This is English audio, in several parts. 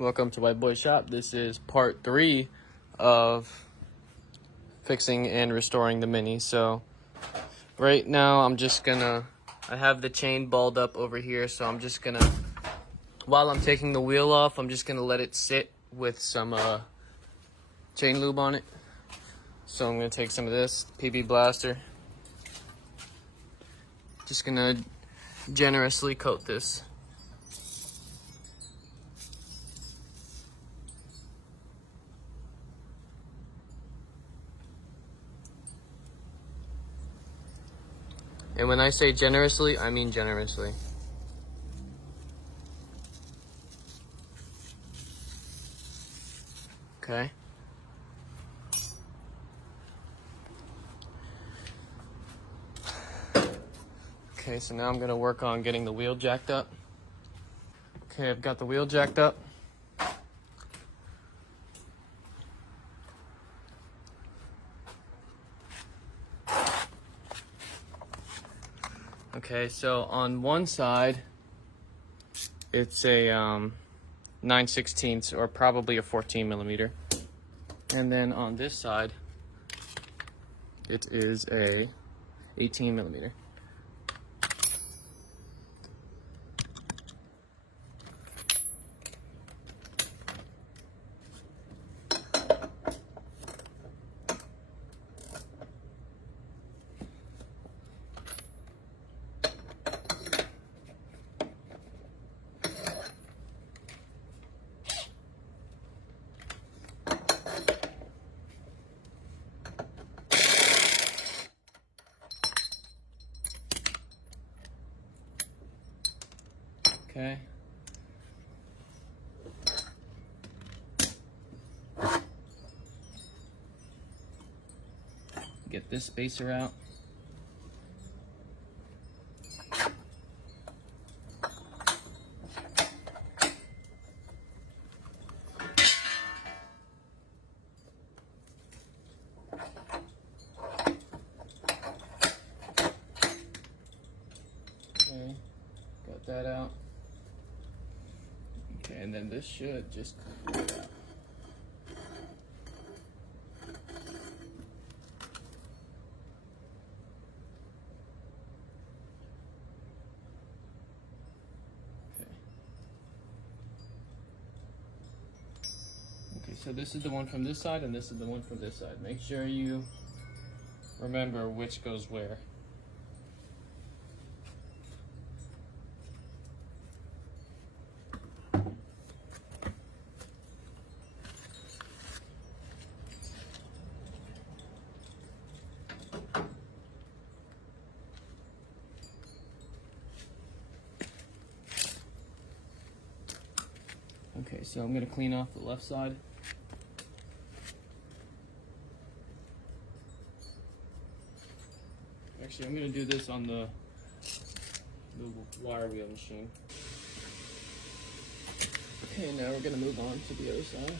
Welcome to White Boy Shop. This is part 3 of fixing and restoring the Mini. So right now I have the chain balled up over here, so I'm just gonna, while I'm taking the wheel off, I'm just gonna let it sit with some chain lube on it. So I'm gonna take some of this PB Blaster. Just gonna generously coat this. And when I say generously, I mean generously. Okay. Okay, so now I'm gonna work on getting the wheel jacked up. Okay, I've got the wheel jacked up. Okay, so on one side, it's a 9/16 or probably a 14 millimeter. And then on this side, it is a 18 millimeter. Okay. Get this spacer out. Okay, got that out. Okay, and then this should just come out. Okay, so this is the one from this side and this is the one from this side. Make sure you remember which goes where. Okay, so I'm gonna clean off the left side. Actually, I'm gonna do this on the wire wheel machine. Okay, now we're gonna move on to the other side.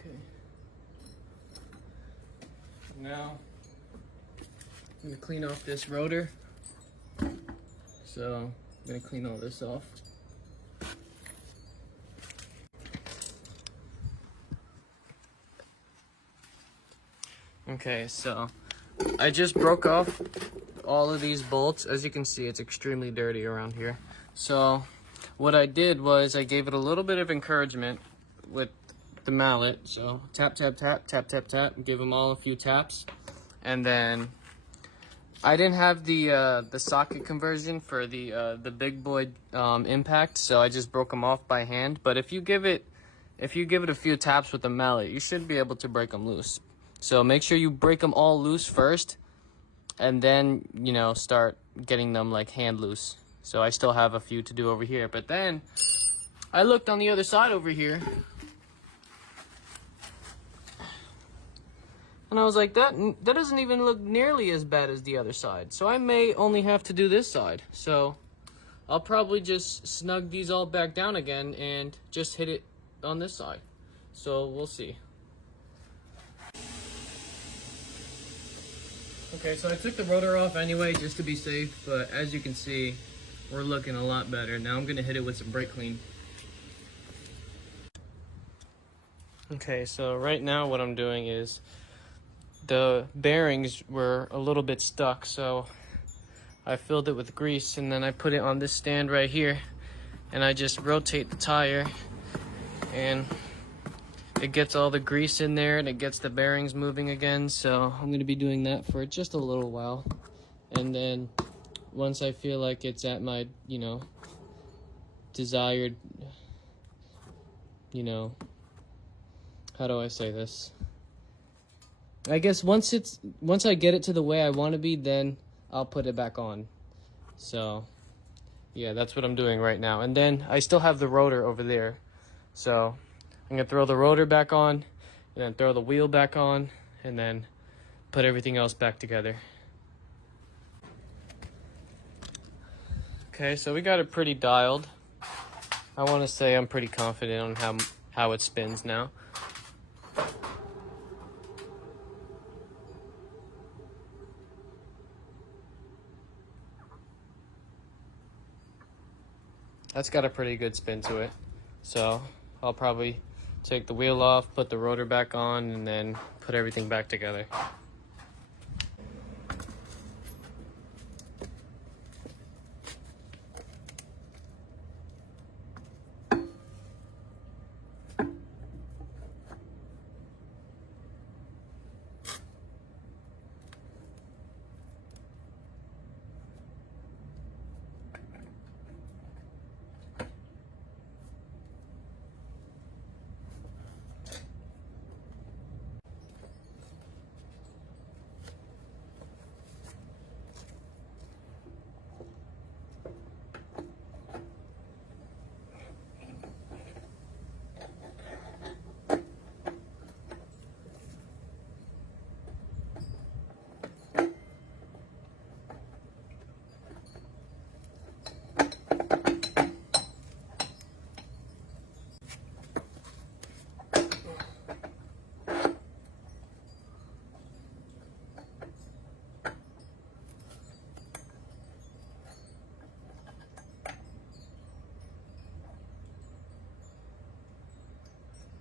Okay. Now, I'm gonna clean off this rotor. So, I'm gonna clean all this off. Okay, so I just broke off all of these bolts. As you can see, it's extremely dirty around here. So what I did was I gave it a little bit of encouragement with the mallet. So tap, tap, tap, tap, tap, tap, give them all a few taps. And then I didn't have the socket conversion for the big boy impact, so I just broke them off by hand. But if you give it a few taps with the mallet, you should be able to break them loose. So make sure you break them all loose first, and then, you know, start getting them like hand loose. So I still have a few to do over here. But then I looked on the other side over here, and I was like, that doesn't even look nearly as bad as the other side. So I may only have to do this side. So I'll probably just snug these all back down again and just hit it on this side. So we'll see. Okay, so I took the rotor off anyway just to be safe, but as you can see, we're looking a lot better. Now I'm gonna hit it with some brake clean. Okay, so right now what I'm doing is the bearings were a little bit stuck, so I filled it with grease and then I put it on this stand right here and I just rotate the tire and it gets all the grease in there and it gets the bearings moving again. So I'm going to be doing that for just a little while, and then once I feel like it's at my, desired, how do I say this? I guess once I get it to the way I want to be, then I'll put it back on. So yeah, that's what I'm doing right now. And then I still have the rotor over there. So I'm gonna throw the rotor back on, and then throw the wheel back on, and then put everything else back together. Okay, so we got it pretty dialed. I want to say I'm pretty confident on how it spins now. That's got a pretty good spin to it. So I'll probably take the wheel off, put the rotor back on, and then put everything back together.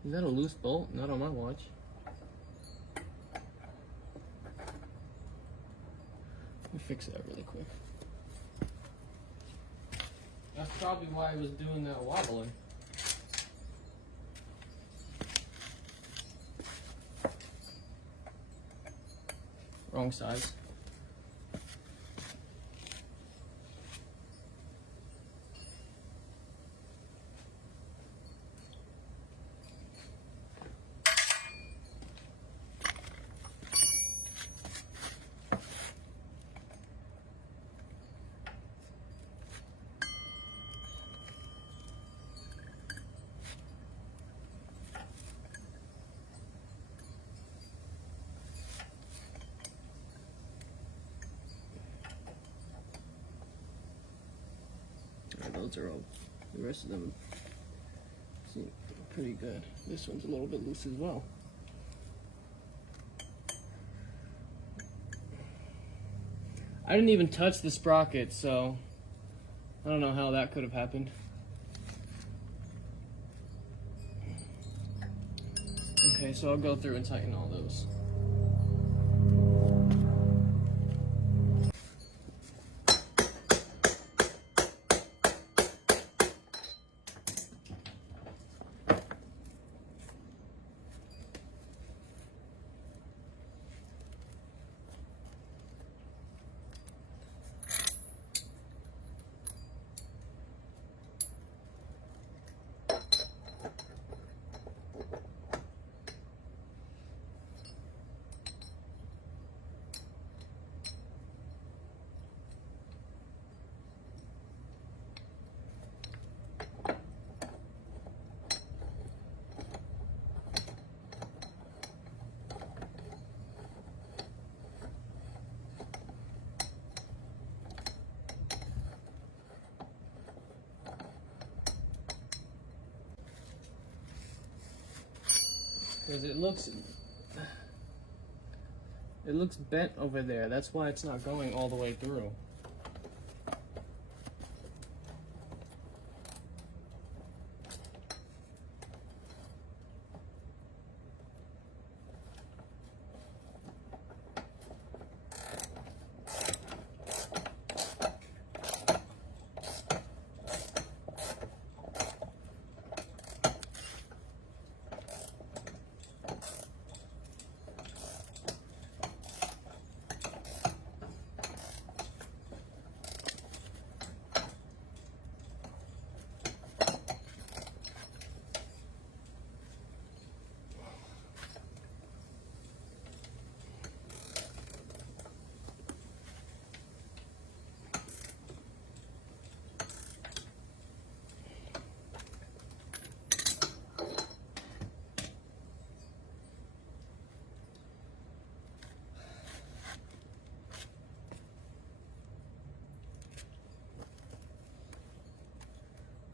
Is that a loose bolt? Not on my watch. Let me fix that really quick. That's probably why I was doing that wobbling. Wrong size. Those are all, the rest of them seem pretty good. This one's a little bit loose as well. I didn't even touch the sprocket, so I don't know how that could have happened. Okay, so I'll go through and tighten all those. Because it looks bent over there. That's why it's not going all the way through.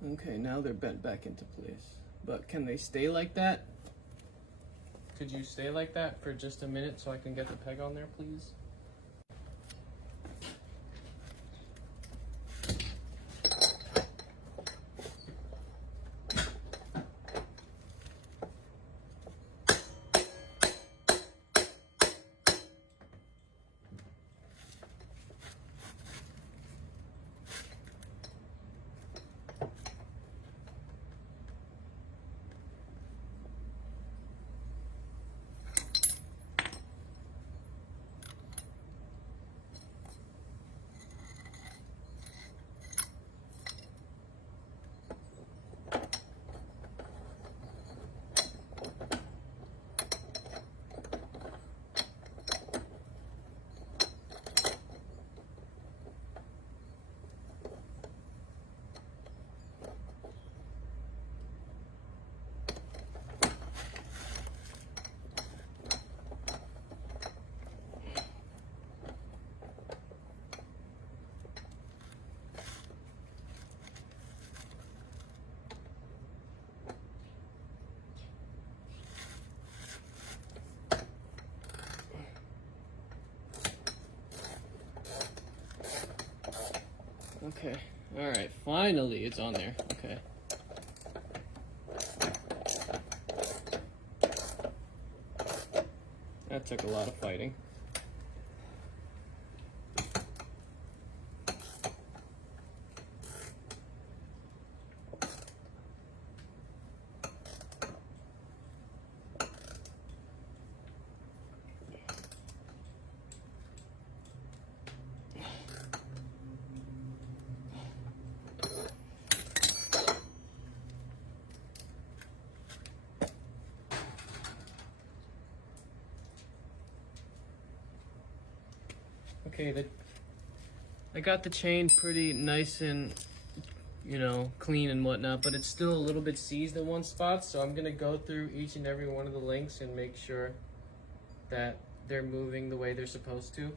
Okay, now they're bent back into place. But can they stay like that? Could you stay like that for just a minute so I can get the peg on there, please? Okay, all right, finally it's on there. Okay. That took a lot of fighting. Okay, I got the chain pretty nice and, you know, clean and whatnot, but it's still a little bit seized in one spot, so I'm gonna go through each and every one of the links and make sure that they're moving the way they're supposed to.